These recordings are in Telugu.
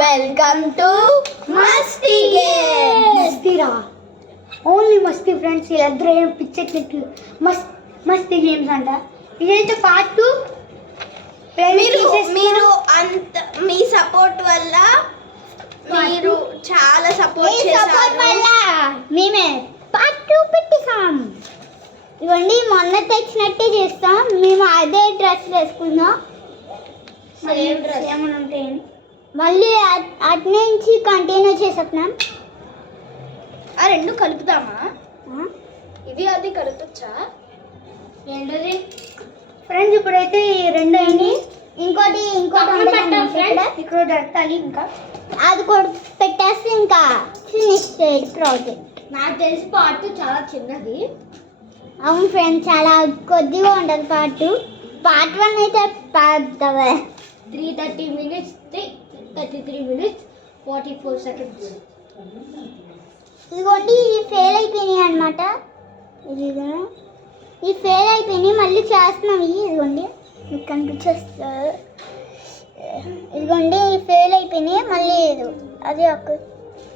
Welcome to Masti game. మస్తీరా only Masti friends. వీళ్ళిద్దరూ ఏం పిచ్చెక్కి మస్తీ గేమ్స్ అంట. ఇదైతే పార్ట్ 2. మీరు అంత మీ సపోర్ట్ వల్ల మీరు చాలా సపోర్ట్ చేశారు. మేమే పార్ట్ 2 పెట్టేసాం. ఇవన్నీ మొన్న తెచ్చినట్టే చేస్తాం. మేము అదే డ్రెస్ వేసుకుందాం. సేమ్ డ్రెస్ ఏమైనా ఉంటాయి మళ్ళీ అటు నుంచి కంటిన్యూ చేసేస్తున్నాం. ఆ రెండు కలుపుదామా? ఇది అది కలుపుచ్చా? రెండోది ఫ్రెండ్స్ ఇప్పుడైతే ఈ రెండు అయింది. ఇంకోటి ఇక్కడ పెట్టాలి. ఇంకా అది కూడా పెట్టేస్తే ఇంకా ఫినిష్ ప్రాజెక్ట్. నాకు తెలిసి పార్ట్ చాలా చిన్నది. అవును ఫ్రెండ్స్, చాలా కొద్దిగా ఉంటుంది పార్ట్ 2. పార్ట్ 1 అయితే పెద్దవే. 3:30 minutes 33 minutes 44 seconds. ఇదిగోండి ఇది ఫెయిల్ అయిపోయినాయి అనమాట. ఇది ఫెయిల్ అయిపోయినాయి. మళ్ళీ చేస్తున్నాం. ఇదిగోండి మీకు కనిపించేస్తారు. ఇదిగోండి ఫెయిల్ అయిపోయినాయి. మళ్ళీ అది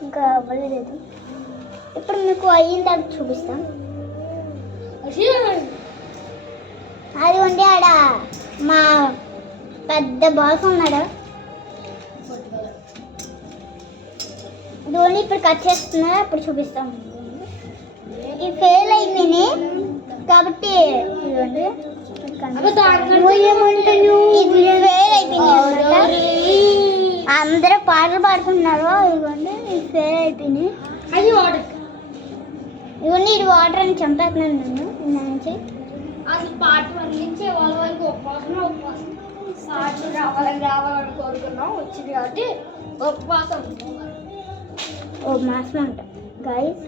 ఇంకా అవ్వలేదు. ఇప్పుడు మీకు అయిన తర్వాత చూపిస్తాం. అదిగోండి ఆడ మా పెద్ద బాస్ ఉన్నాడు. ఇదిగోండి ఇప్పుడు కట్ చేస్తున్నారు. అప్పుడు చూపిస్తాం. ఇది ఫెయిల్ అయిపోయినాయి కాబట్టి ఇదిగోండి ఇది ఫెయిల్ అయిపోయినాయి. అందరూ పాటలు పాడుకుంటున్నారు. ఇదిగోండి ఇది ఫెయిల్ అయిపోయినాయి. అది వాటర్. ఇవన్నీ ఇది వాటర్ అని చంపేస్తున్నాను నేను నుంచి. అసలు పార్ట్ 1 నుంచి వాళ్ళ వరకు ఉపవాసం పార్ట్ రావాలని కోరుకున్నాం. వచ్చింది కాబట్టి ఉపవాసం. ఓ మాసం అంట గైస్.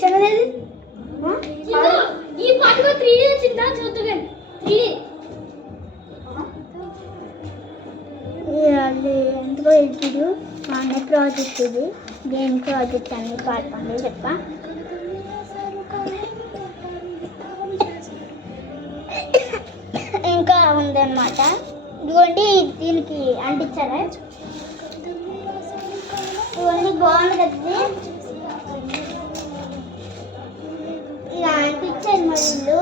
చిన్నది ఈ పార్ట్ 3D వచ్చిందా చూద్దాం. 3D ఎందుకో ఇది మా అన్న ప్రాజెక్ట్. ఇది గేమ్ ప్రాజెక్ట్ అన్ని పార్ట్ 1 చెప్పా. ఇంకా ఉందన్నమాట. ఇదిగోండి దీనికి అంటించారా? ఇవన్నీ బాగుంది కదా. ఇలా అంటించారు. మరి ఇల్లు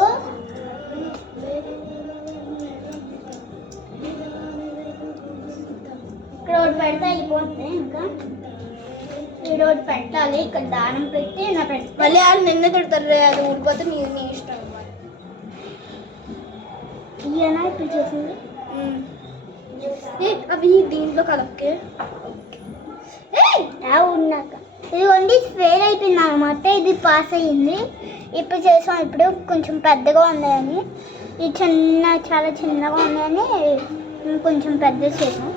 ఇక్కడ ఒకటి పెడితే అయిపోతుంది. ఇంకా ఈ రోడ్ పెట్టాలి. ఇక్కడ దానం పెట్టి నా పెట్టి మళ్ళీ వాళ్ళు నిన్నే తిడతారు. అది ఊడిపోతే నీ ఇష్టం అన్నమాట. ఇయనా ఇప్పుడు చేసింది. అవి దీంట్లో కలపకే ఉన్నాక ఇదిగోండి ఫెయిల్ అయిపోయింది అనమాట. ఇది పాస్ అయ్యింది. ఇప్పుడు చేసాం. ఇప్పుడు కొంచెం పెద్దగా ఉన్నాయని, ఇది చాలా చిన్నగా ఉన్నాయని కొంచెం పెద్ద చేసాం.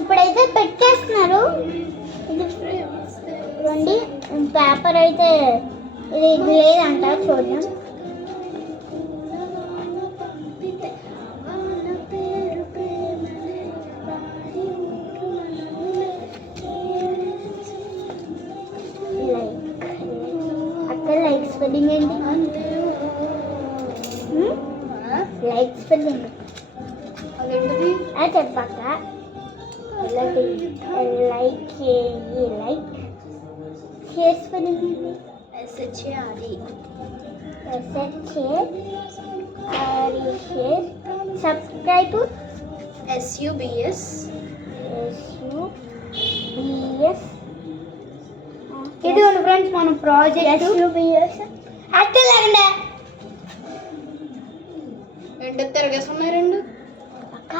ఇప్పుడైతే పెట్టేస్తున్నారు. ఇది ఇవ్వండి పేపర్ అయితే ఇది లేదంట. చూద్దాం. అక్కడ లైక్ స్పెల్లింగ్ ఏంటి? లైక్ స్పెల్లింగ్ అది చెప్పాక లైక్ లైక్ షేర్ స్పెల్లింగ్ ఏంటి? షేర్. Subscribe SUBS. ఇది ఉంది ఫ్రెండ్స్ మన ప్రాజెక్ట్. SUBS అట్టలేండి. రెండు తిరగేసున్నాయి. రెండు అక్క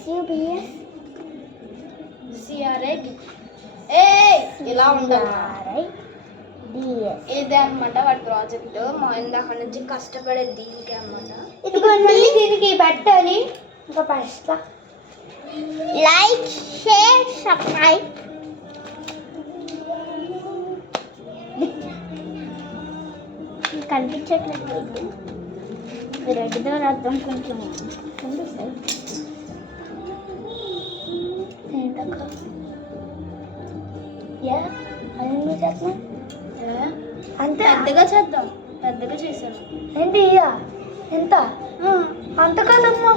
SUBS CRI ఇలా ఉండాలి. ఇదే అనమాట వాడి ప్రాజెక్ట్. మా ఇందాక నుంచి కష్టపడే దీనికి అనమాట. ఇదిగోండి దీనికి పెట్టాలి. ఇంకా ఫస్ట్ లైక్ షేర్ సబ్స్క్రైబ్. కనిపించట్లేదు. రెడ్డితో అర్థం కొంచెం కనిపిస్తాయి. ఏంటక్క అది చేస్తున్నా అంతే పెద్దగా చేద్దాం, పెద్దగా చేశాను. ఏంటి ఎంత అంత కాదమ్మా.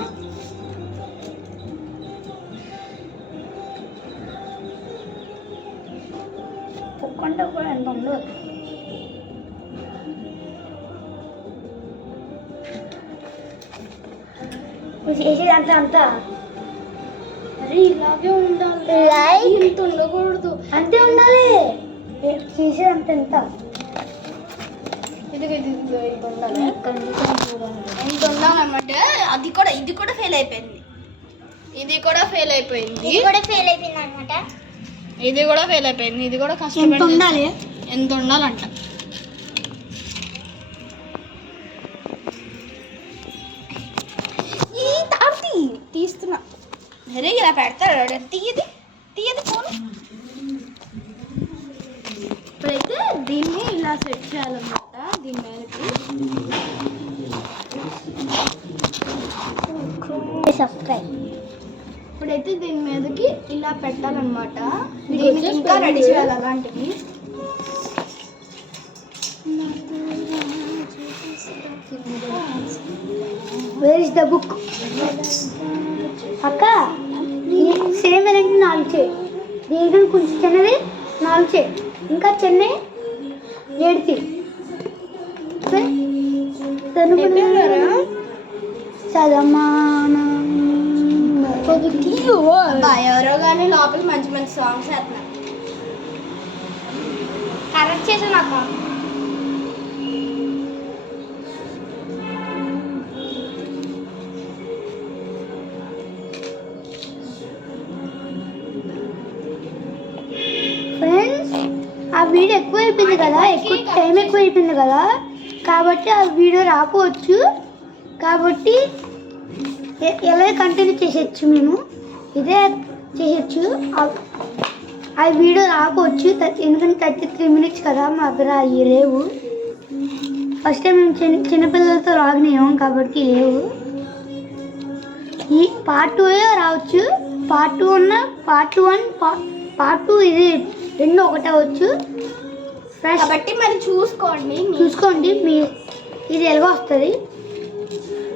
ఒక్కంటే కూడా ఎంత ఉండదు. నువ్వు చేసేదంతా అంతా అరే ఇలాగే ఉండాలి, ఇంత ఉండకూడదు. అంతే ఉండాలి. చేసేదంతా ఎంత ఇది ఇంత ఉండాలి, ఎంత ఉండాలన్నమాట. ఇది కూడా ఫెయిల్ అయిపోయింది, ఇది కూడా ఫెయిల్ అయిపోయింది, ఇది కూడా ఫెయిల్ అయిపోయింది అనమాట. ఇది కూడా ఫెయిల్ అయిపోయింది. ఇది కూడా కష్టపడి ఉండాలి. ఎంత ఉండాలంట. తీస్తున్నా. అరే ఇలా పెడతాడు, తీయది ఫోన్. ఇప్పుడైతే దీన్ని ఇలా సెట్ చేయాలన్నమాట. దీని మీదకి సబ్స్క్రైబ్. ఇప్పుడైతే దీని మీదకి ఇలా పెట్టాలన్నమాట. దీనికి ఇంకా రెడీ చేయాలి అలాంటివి. Where is the book? అక్క సేమ్ వెనక్కి 4 చేయి, దీనికి కొంచెం చిన్నది 4 చేయి, ఇంకా చిన్నవి 7 ఎవరో కానీ లోపల మంచి మంచి సాంగ్స్ వేస్తున్నారు. కరెక్ట్ చేసాను అక్క. ఫ్రెండ్స్ ఆ వీడియో ఎక్కువ అయిపోయింది కదా, టైం ఎక్కువ అయిపోయింది కదా, కాబట్టి ఆ వీడియో రాకపోవచ్చు. కాబట్టి ఎలా కంటిన్యూ చేసేయచ్చు, మేము ఇదే చేసేయచ్చు. ఆ వీడియో రాకపోవచ్చు ఎందుకంటే 33 minutes కదా, మా దగ్గర అవి లేవు. ఫస్ట్ టైం మేము చిన్నపిల్లలతో లాగినాం కాబట్టి లేవు. ఈ పార్ట్ 2 రావచ్చు, పార్ట్ 2 ఉన్న పార్ట్ 1 పార్ట్ 2 ఇది 2 ఒకటే అవచ్చు. కాబట్టి మరి చూసుకోండి మీ ఇది ఎలాగో వస్తుంది.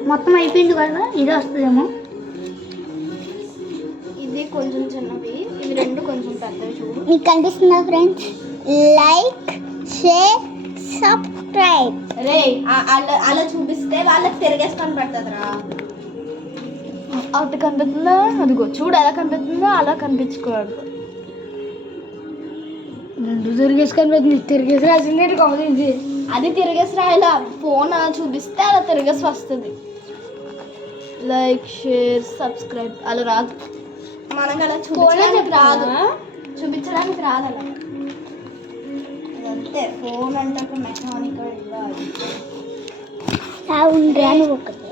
మొత్తం అయిపోయింది కదా, ఇది వస్తుందేమో. ఇది కొంచెం చిన్నవి, ఇది 2 కొంచెం పెద్దవి. చూడు మీకు కనిపిస్తుందా ఫ్రెండ్స్? Like, share, subscribe. రే అలా చూపిస్తే వాళ్ళకి తిరిగేసుకొని పడుతుందిరా. అటు కనిపిస్తుందా, అదిగో చూడు ఎలా కనిపిస్తుందో అలా కనిపించుకోవద్దు. 2 తిరిగేసి కనిపిస్తుంది, తిరిగేసి రాసింది కావాలి. అది తిరిగేసి రాయాలా, ఫోన్ అలా చూపిస్తే అలా తిరిగేసి వస్తుంది. లైక్, షేర్, సబ్స్క్రైబ్ అలా రాదు. మనకు అలా చూపించడానికి రాదు, చూపించడానికి రాదు అలా. అంతే, ఫోన్ అంటే ఒక మెకానికల్.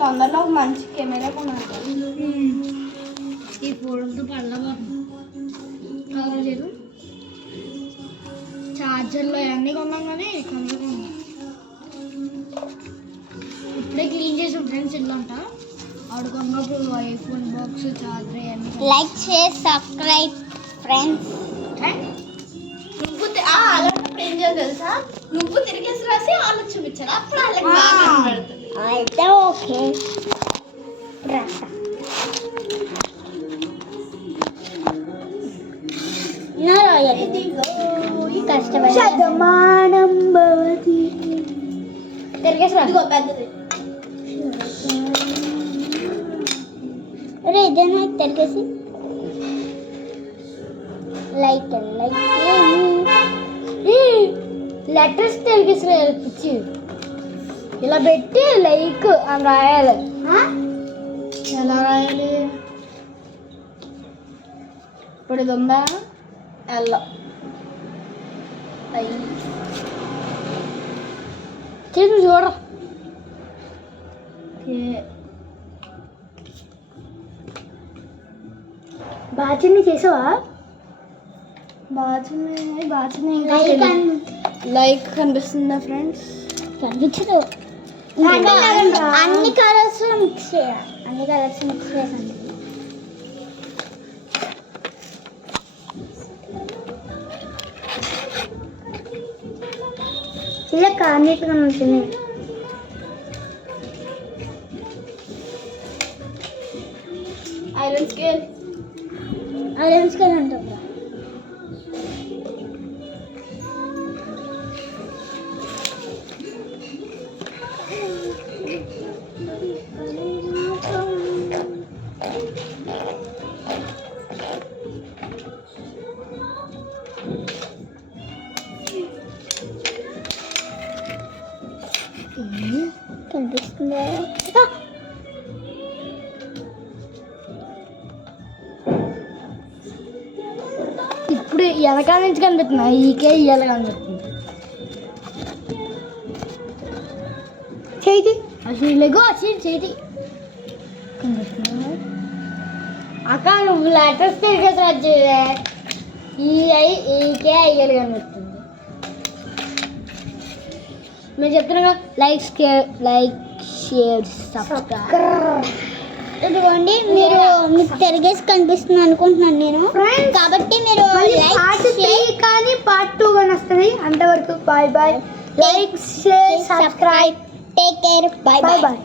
తొందరలో ఒక మంచి కెమెరా కొనాలి. ఈ ఫోన్తో పడలేదు. చార్జర్లో అన్నీ కొన్నాం కానీ ఇప్పుడే క్లీన్ చేసాం ఫ్రెండ్స్. ఇల్లు అంట ఆడుకున్నప్పుడు ఐఫోన్ బాక్స్, చార్జర్ అన్నీ. Like, share, subscribe friends. నువ్వు అలాంటప్పుడు ఏం చేయాలి తెలుసా, నువ్వు తిరిగేసి రాసి వాళ్ళకి చూపించాలి, అప్పుడు వాళ్ళకి బాగా కనబడుతుంది. అయితే ఓకే. కష్టపడి శతమానం భవతి. తిరిగేసి రా. పెద్దది అరే ఇదేనా తిరిగేసి లైక్ లెటర్స్ తిరిగేసి పిచ్చి ఇలా పెట్టి లైక్ అని రాయాలి. ఎలా రాయాలి? ఇప్పుడు ఇది ఉందా, ఎల్లో చూడ బాగా చేసావా? బాగా లైక్ కనిపిస్తుందా ఫ్రెండ్స్? కనిపించదు. అన్ని కలర్స్ మిక్స్ చేయండి. ఇలా కార్నీట్గా ఉంటుంది. ఐరన్ స్కేల్ అలెన్స్గా ఉంటుంది. కనిపిస్తుందా? ఇప్పుడు వెనకాల నుంచి కనిపిస్తున్నా, ఈకే ఇయ్యాలి కనిపిస్తుంది. చేతి అసలు లెగో అసలు చేతి కనిపిస్తున్నా. అక్క నువ్వు లెటర్స్ తిరిగేసి వచ్చేదే ఈకే ఇయ్యాలి కనిపిస్తుంది. మీరు చెప్తున్నా లైక్ షేర్ సబ్స్క్రైబ్. ఇదిగోండి మీరు మీకు తిరిగేసి కనిపిస్తుంది అనుకుంటున్నాను నేను. కాబట్టి మీరు కానీ పార్ట్ 2 కానీ వస్తుంది. అంతవరకు bye bye. Like share subscribe. Take care. Bye bye.